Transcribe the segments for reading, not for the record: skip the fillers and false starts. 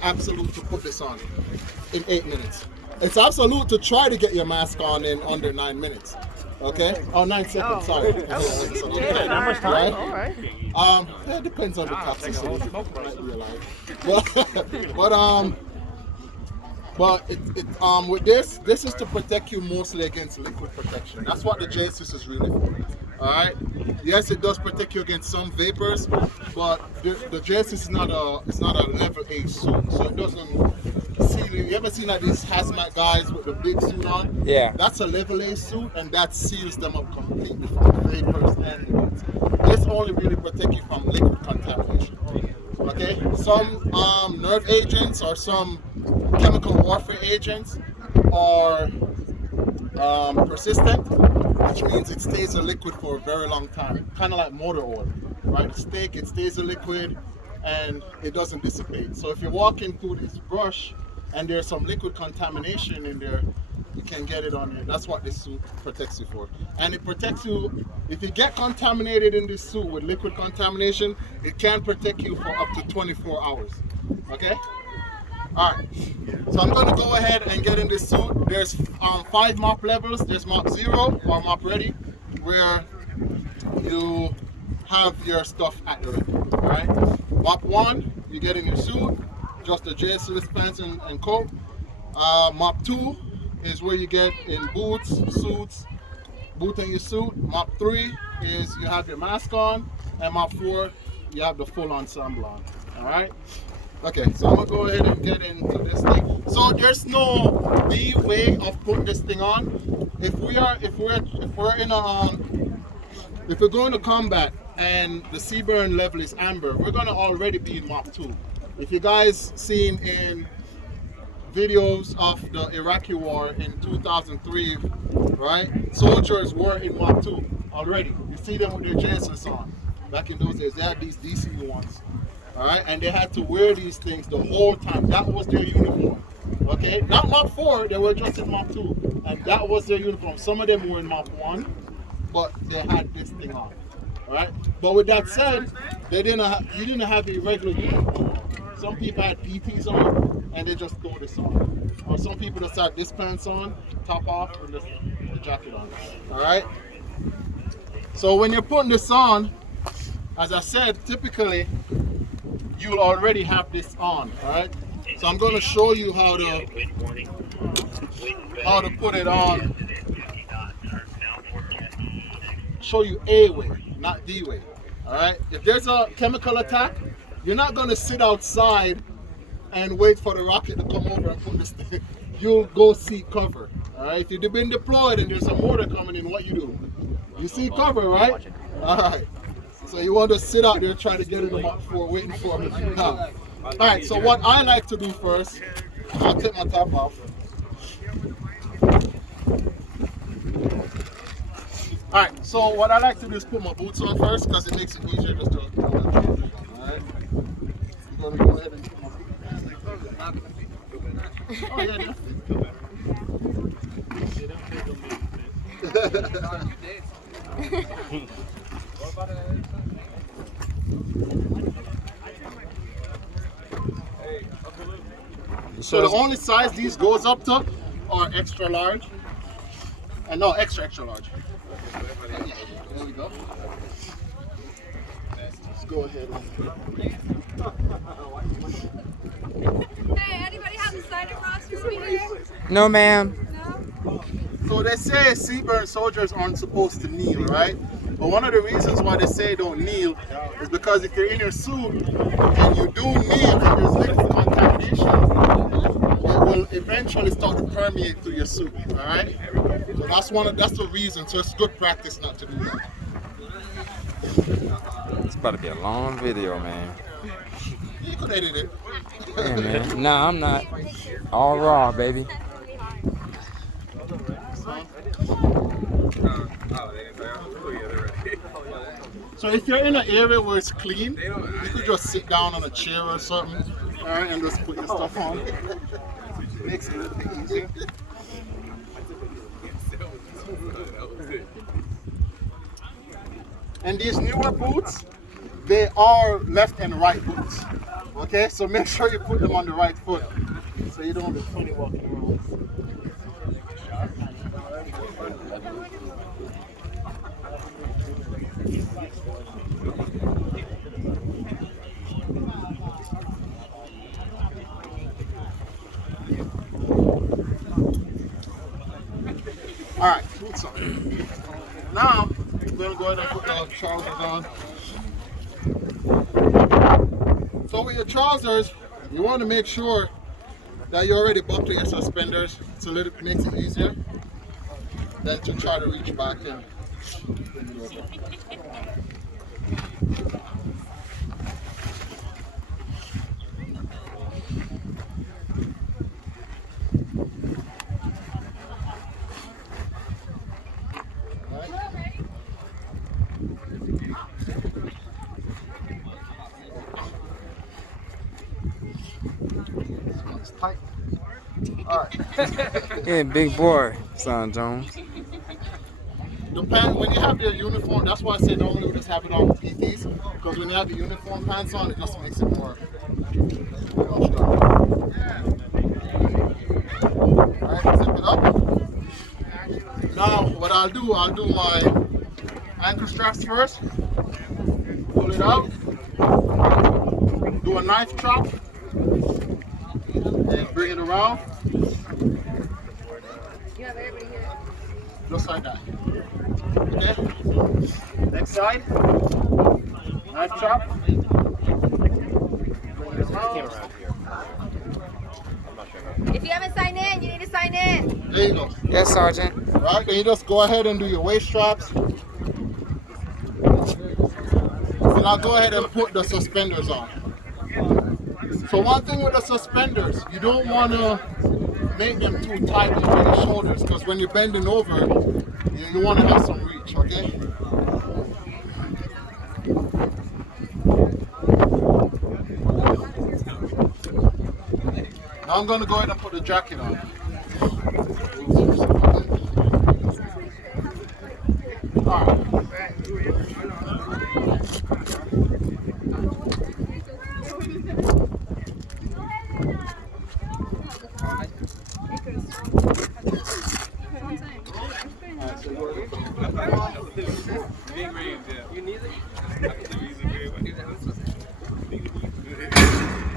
absolute to put this on in 8 minutes. It's absolute to try to get your mask on in under 9 minutes. Okay? Oh, 9 seconds, sorry. Yeah, how much time? All right. It depends on the toxicity. But with this is to protect you mostly against liquid protection. That's what the JSUS is really for. All right. Yes, it does protect you against some vapors, but the JSUS is not a level A suit, so it doesn't seal you. You ever seen like these hazmat guys with the big suit on? Yeah. That's a level A suit, and that seals them up completely from the vapors and the heat. This only really protects you from liquid contamination. Okay. Some nerve agents or some chemical warfare agents are persistent, which means it stays a liquid for a very long time, kind of like motor oil, right? It stays a liquid and it doesn't dissipate. So if you're walking through this brush and there's some liquid contamination in there, you can get it on you. That's what this suit protects you for. And it protects you, if you get contaminated in this suit with liquid contamination, it can protect you for up to 24 hours, okay? All right, so I'm going to go ahead and get in this suit. There's 5 MOPP levels. There's MOPP 0 or MOPP ready, where you have your stuff at the ready. All right, MOPP 1, you get in your suit, just the JSUS pants and coat. MOPP 2 is where you get in boots, suits, boot and your suit. MOPP 3 is you have your mask on, and MOPP 4, you have the full ensemble on. All right. Okay, so I'm gonna go ahead and get into this thing. So there's no B way of putting this thing on. If we're going to combat and the CBurn level is amber, we're gonna already be in MOPP 2. If you guys seen in videos of the Iraqi war in 2003, right? Soldiers were in MOPP 2 already. You see them with their JSUS on. Back in those days, they had these DCU ones. All right, and they had to wear these things the whole time. That was their uniform. Okay, not MOPP 4, they were just in MOPP 2, and that was their uniform. Some of them were in MOPP 1, but they had this thing on. All right, but with that said, you didn't have a regular uniform. Some people had PTs on, and they just throw this on. Or some people just had this pants on, top off, and just the jacket on. All right. So when you're putting this on, as I said, typically you'll already have this on, all right? So I'm going to show you how to put it on. Show you A way, not D way, all right? If there's a chemical attack, you're not going to sit outside and wait for the rocket to come over and put this thing. You'll go seek cover, all right? If you've been deployed and there's a mortar coming in, what you do? You seek cover, right? All right. So you want to sit out there trying to get in the MOPP 4 waiting for me. Now, all right, so what I like to do first, I'll take my top off. All right, so what I like to do is put my boots on first because it makes it easier just to. All right, I'm going to go ahead and put my boots on. Oh, yeah, definitely. So the only size these goes up to are extra large, and no, extra large. There we go. Let's go ahead. Hey, anybody have the sign across for me here? No, ma'am. No? So they say CBurn soldiers aren't supposed to kneel, right? But one of the reasons why they say don't kneel is because if you're in your suit and you do kneel and there's liquid contamination, it will eventually start to permeate through your suit, all right? So that's the reason. So it's good practice not to do that. It's about to be a long video, man. You could edit it. Yeah, man. No, I'm not. All raw, baby. So if you're in an area where it's clean, you could just sit down on a chair or something, all right, and just put your stuff on. Makes it a little bit easier. And these newer boots, they are left and right boots. Okay, so make sure you put them on the right foot so you don't be funny walking around. Alright, boots on. Now, I'm going to go ahead and put the trousers on. So with your trousers, you want to make sure that you already buckle your suspenders. It's a little, makes it easier than to try to reach back and bring it over. Tight. All right. Yeah, big boy, son Jones. The pant, when you have your uniform, that's why I say normally we just have it on with PTs, because when you have the uniform pants on, it just makes it more. Alright, zip it up. Now, what I'll do my ankle straps first. Pull it out. Do a knife chop. And bring it around. You have everybody here. Just like that. Okay? Next side. Knife chop. Bring it around. If you haven't signed in, you need to sign in. There you go. Yes, Sergeant. Right, then you just go ahead and do your waist straps. And I'll go ahead and put the suspenders on. So one thing with the suspenders, you don't want to make them too tight on your shoulders, because when you're bending over, you want to have some reach, okay? Now I'm going to go ahead and put the jacket on. All right.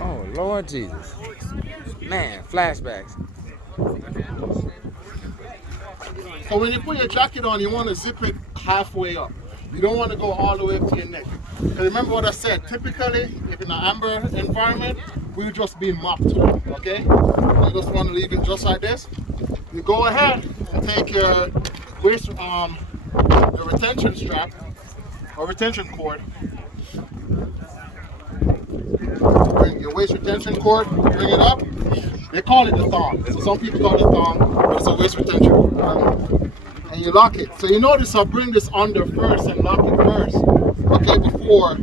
Oh, Lord Jesus. Man, flashbacks. So when you put your jacket on, you want to zip it halfway up. You don't want to go all the way up to your neck. Because remember what I said, typically, if in an amber environment, we would just be mopped to, okay? You just want to leave it just like this. You go ahead and take your waist, your retention strap, or retention cord. Bring your waist retention cord, bring it up. They call it the thong. So some people call it thong, but it's a waist retention cord. And you lock it. So you notice I'll bring this under first and lock it first, okay, before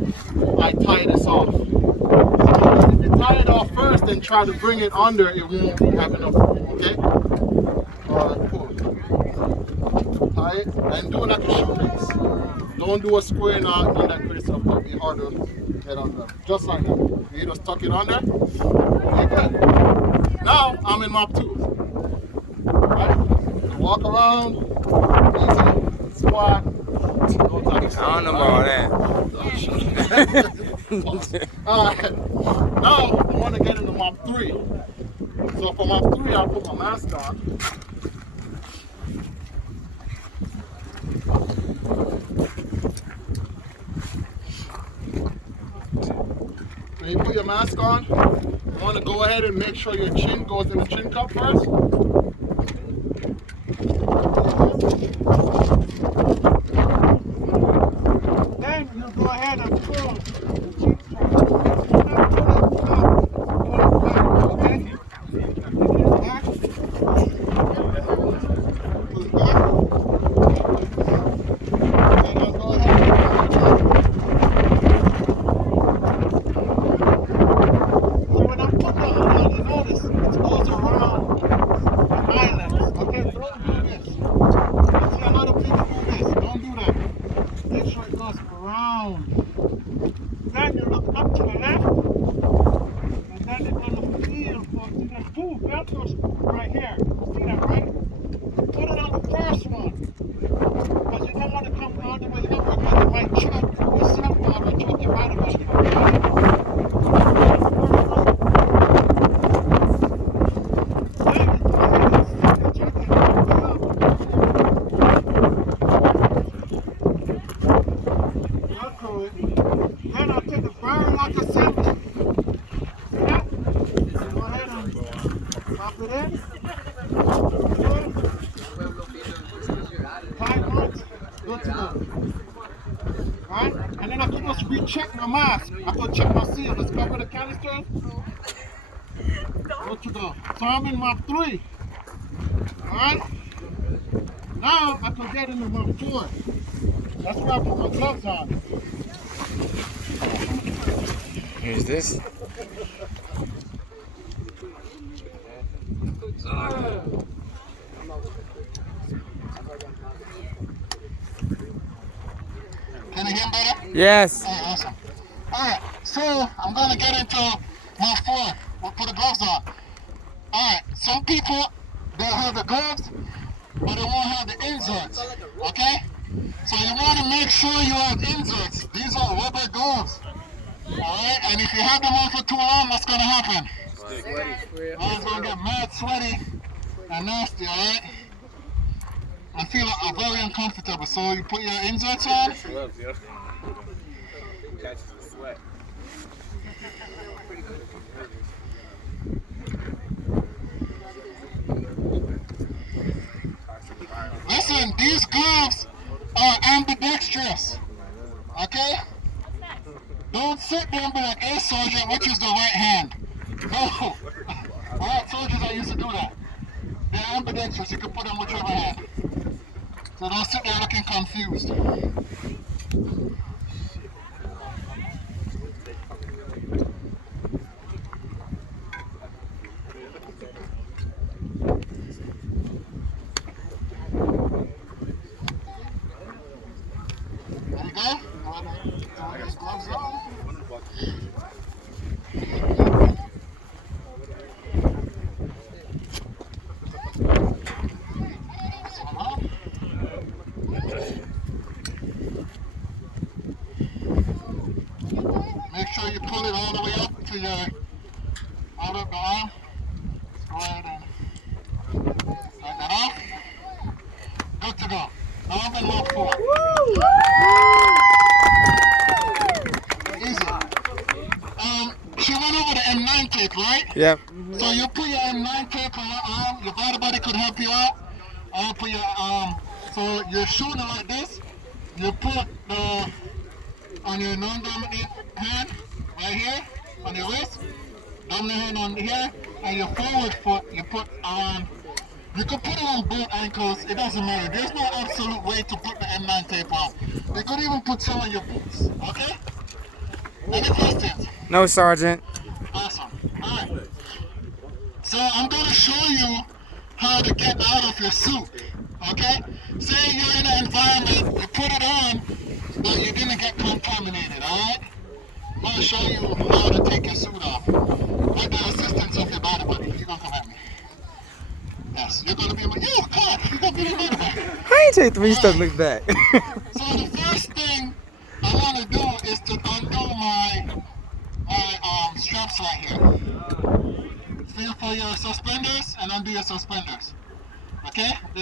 I tie this off. If you tie it off first and try to bring it under, it won't have enough room, okay? Alright, pull. Tie it and do it like a shoelace. Don't do a square knot, do that crazy stuff. It'll be hard to get under. Just like that. You just tuck it under. Okay, good. Now I'm in MOPP 2. Right? Walk around, easy, squat. I don't know about that. Alright. Now I want to get into MOPP 3. So for MOPP 3, I'll put my mask on. When you put your mask on, you want to go ahead and make sure your chin goes in the chin cup first. Then you go ahead and pull the chin strap. Pull it back, okay? Pull it back. Pull it back. Then you'll go ahead and then you look up to the left there's two velcros right here. See that, right? Put it on the first one. Because you don't want to come all the way up because it might choke yourself out or choke your body muscle. Then I'll take the burn like a sandwich. See that? Go ahead and pop it in. Good. 5 months. Good to go. Alright? And then I could just recheck my mask. I could check my seal. Let's cover the canisters. Good to go. So I'm in MOPP 3. Alright? Now I can get into MOPP 4. That's where I put my gloves on. Here's this. Can you hear me better? Yes. Oh, awesome. Alright, so I'm going to get into MOPP 4. We'll put the gloves on. Alright, some people, they'll have the gloves, but they won't have the inserts. Okay? So you want to make sure you have inserts. These are rubber gloves. Alright, and if you have them on for too long, what's going to happen? It's going to get mad sweaty and nasty, alright? I feel very uncomfortable, so you put your inserts on. Gloves, yeah. Catches the sweat. Listen, these gloves are ambidextrous. Okay? Don't sit there and be like, hey soldier, which is the right hand? No. Alright, soldiers are used to do that. They're ambidextrous, you can put them whichever hand. So don't sit there looking confused. There you go. Throw these gloves on. Make sure you pull it all the way up to your out of the arm. Go ahead and take that off. Good to go. Now I'm in MOPP 4. Easy. She went over the M9 tape, right? Yep. So you put your M9 tape on your arm. Your body could help you out. Put your so you're shooting like this. You put the on your non-dominant hand right here on your wrist, dominant hand on here, and your forward foot you put on. You can put it on both ankles. It doesn't matter. There's no absolute way to put the M9 tape on. You could even put some on your boots. Okay? Any questions? No, Sergeant. Awesome. All right. So I'm going to show you how to get out of your suit. Okay? Say you're in an environment, you put it on, but you didn't get contaminated. All right? I'm going to show you how to take your suit off with the assistance of your body buddy. You're going to come at me. Yes, you're going to be able to. You, come on. You're going to be able to. I ain't take 3 steps like that. So the first thing I want to do is to undo my straps right here. Feel for your suspenders and undo your suspenders. Okay? Then